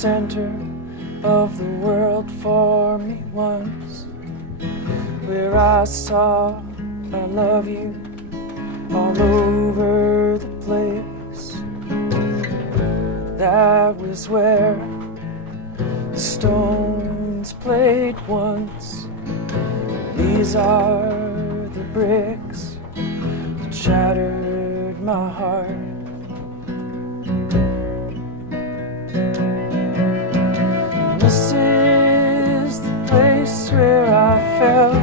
center of the world for me once, where I saw I love you all over the place. That was where the stones played once. These are the bricks that shattered my heart. And this is the place where I felt.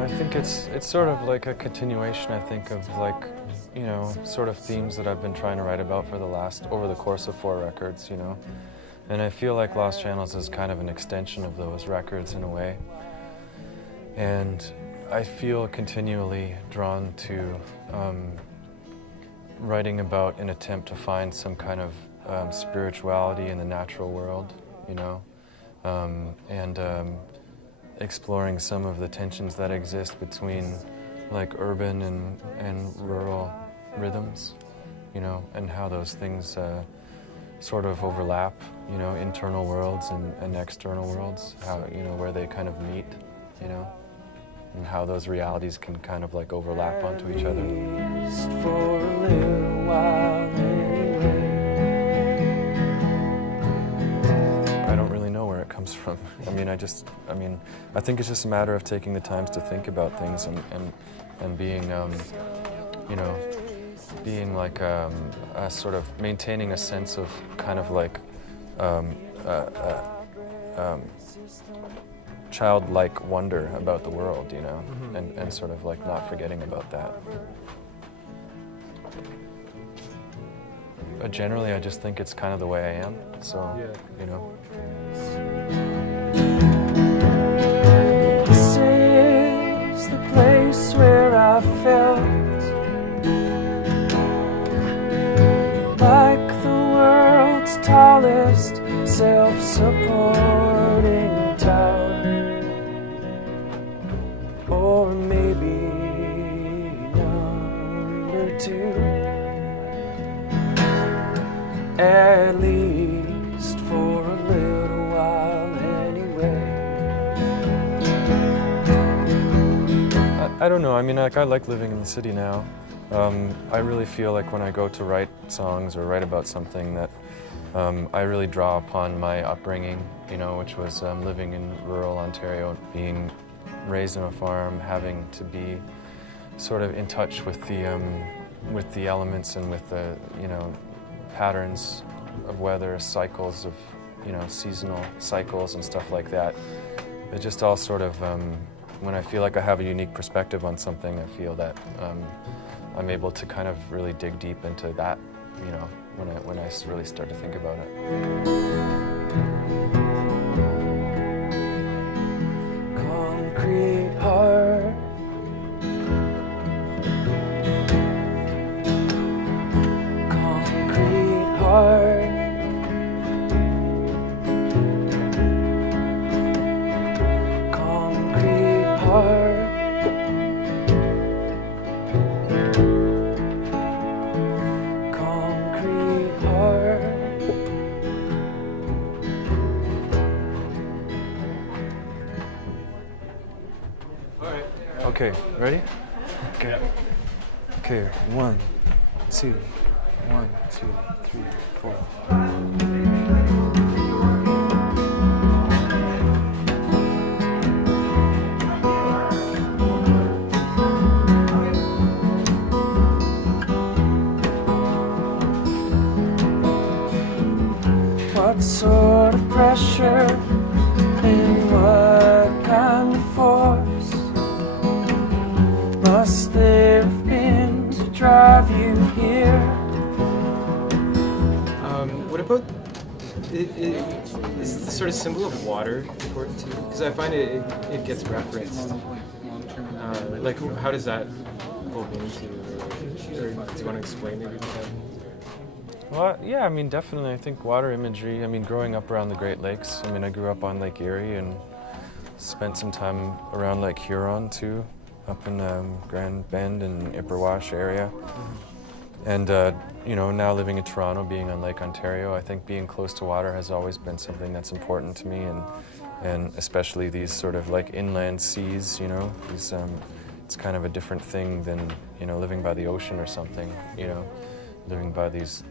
I think it's sort of like a continuation, I think, of like, you know, sort of themes that I've been trying to write about for over the course of 4 records, you know. And I feel like Lost Channels is kind of an extension of those records in a way. And I feel continually drawn to writing about an attempt to find some kind of spirituality in the natural world, you know, and exploring some of the tensions that exist between like urban and rural rhythms, you know, and how those things sort of overlap, you know, internal worlds and external worlds, how, you know, where they kind of meet, you know, and how those realities can kind of like overlap onto each other. For a little while anyway. I don't really know where it comes from. I mean, I think it's just a matter of taking the times to think about things and being, you know, being like a sort of maintaining a sense of kind of like childlike wonder about the world, you know, and sort of like not forgetting about that. But generally, I just think it's kind of the way I am, so, you know. This is the place where I felt like the world's tallest self-supporting tower. Or maybe number 2, at least for a little while anyway. I don't know, I mean, like, I like living in the city now. I really feel like when I go to write songs or write about something that I really draw upon my upbringing, you know, which was living in rural Ontario, being raised on a farm, having to be sort of in touch with the elements and with the, you know, patterns of weather, cycles of, you know, seasonal cycles and stuff like that. It just all sort of, when I feel like I have a unique perspective on something, I feel that I'm able to kind of really dig deep into that, you know, when I really start to think about it. Concrete heart, concrete heart, concrete heart. Okay, ready? Okay. Okay, 1, 2, 1, 2, 3, 4. What sort of pressure and what kind of force must there have been to drive you here? What about is the sort of symbol of water important too? Because I find it gets referenced. Like, how does that hold into, or do you want to explain maybe that? Well, yeah, I mean, definitely. I think water imagery. I mean, growing up around the Great Lakes. I mean, I grew up on Lake Erie and spent some time around Lake Huron too, up in Grand Bend and Ipperwash area. and you know, now living in Toronto, being on Lake Ontario, I think being close to water has always been something that's important to me, and especially these sort of like inland seas, you know, these, it's kind of a different thing than, you know, living by the ocean or something, you know, living by these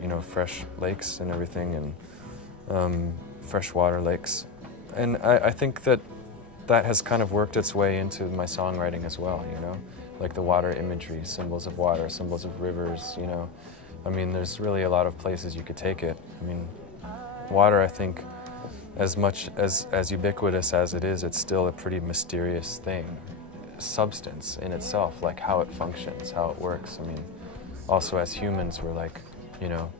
you know, fresh lakes and everything, and freshwater lakes. And I think that has kind of worked its way into my songwriting as well, you know, like the water imagery, symbols of water, symbols of rivers, you know. I mean, there's really a lot of places you could take it. I mean, water, I think, as much as ubiquitous as it is, it's still a pretty mysterious thing, substance in itself, like how it functions, how it works. I mean, also as humans, we're like, you know,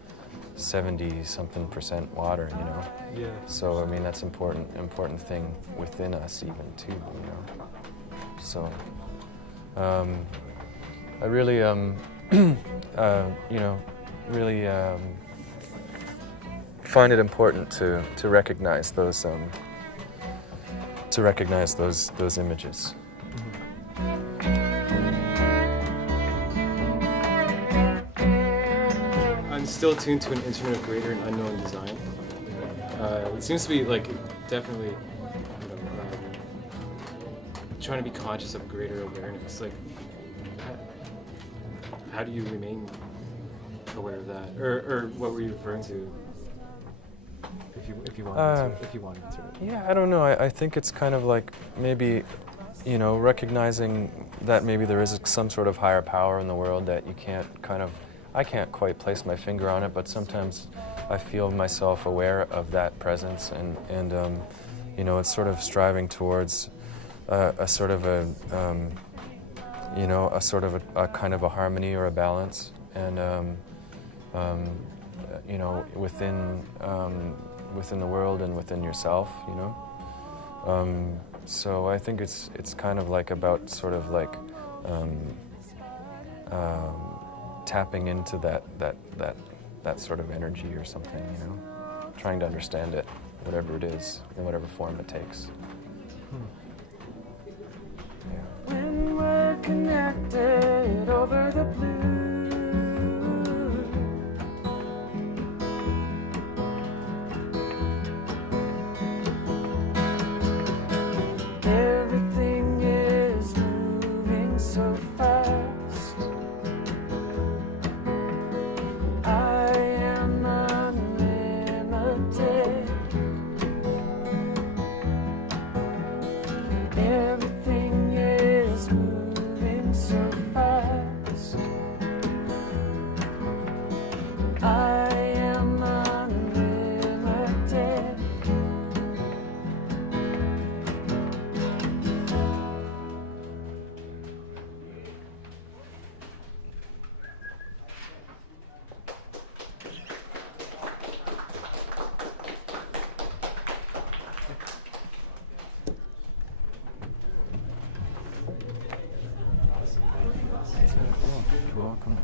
70-something% water, you know. Yeah. So I mean, that's important thing within us even too, you know. So I really you know, really find it important to recognize those those images. I'm still tuned to an instrument of greater and unknown design. It seems to be like definitely trying to be conscious of greater awareness. Like, how do you remain aware of that, or what were you referring to? If you want to answer it. Yeah, I don't know. I think it's kind of like maybe, you know, recognizing that maybe there is some sort of higher power in the world that you can't I can't quite place my finger on it, but sometimes I feel myself aware of that presence, and you know, it's sort of striving towards a sort of a you know, a sort of a kind of a harmony or a balance, and you know, within the world and within yourself, you know. So I think it's kind of like about sort of like tapping into that sort of energy or something, you know, trying to understand it, whatever it is, in whatever form it takes. Yeah. When we're connected over the blue, everything is moving so fast. I am unlimited. Everything is moving so fast. I am unlimited. You're welcome.